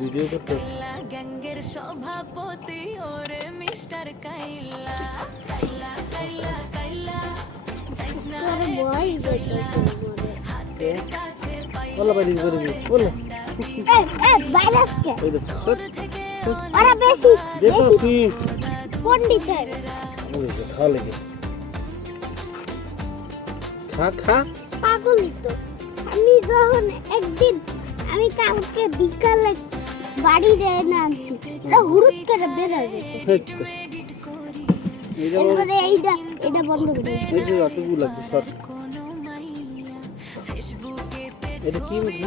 video করতে গ্যাংয়ের সভাপতি ওরে মিস্টার কাইলা কাইলা কাইলা কাইলা যাইসনা রে তুই চইলা হাতের কাছে বলা বাইরে করে দিবি বলা ভাইরাস কে এই দেখো আরে বেশি দেখো কি পন্ডিতের ওই যে খা লেগে খা খা পাগলই তো আমি যখন একদিন আমি কালকে বিকালে বাড়ি যায় না আনছি এটা হুড়ুট করে বের হয়ে যেত এরপরে এইটা বন্ধ করে এই যে অতগুলো লাগবে সর এটা কি মুভি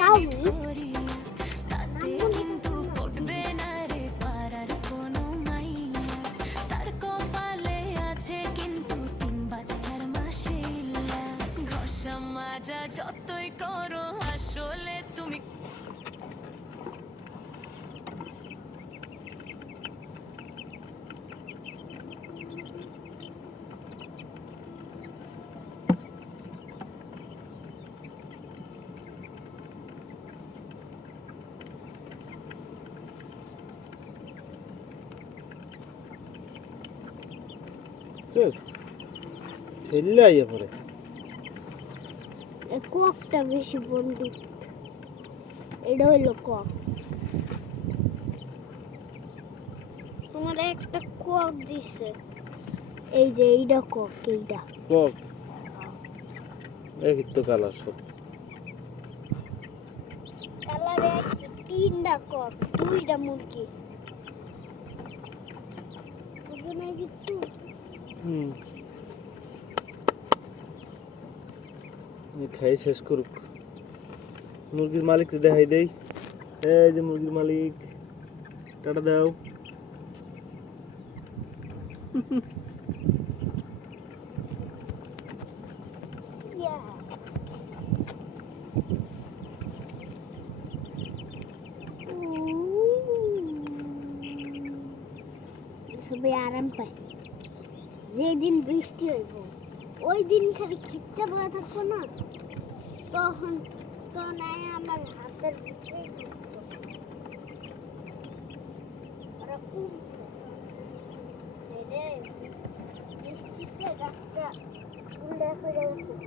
পাউনি যতই করো আসলে তুমি ঠেললে আইয়া পরে কোকটা বেশি বন্দুক এটা হইলো কক তোমার একটা কক দিছে এই যে এইটা কক এইটা কক একই তো কালার সব কালারে তিনটা কক দুইটা মুরগি বুঝো কিছু খাই শেষ করুক মুরগির মালিককে দেখাই দেই এই যে মুরগির মালিক টাটা দাও সবাই আরাম পায় যেদিন বৃষ্টি হইব ওই দিন খালি খিচ্চা পড়া থাকবো না তখন আমার হাতের ভিতরে বৃষ্টিতে গাছটা উল্টে হয়ে গেছে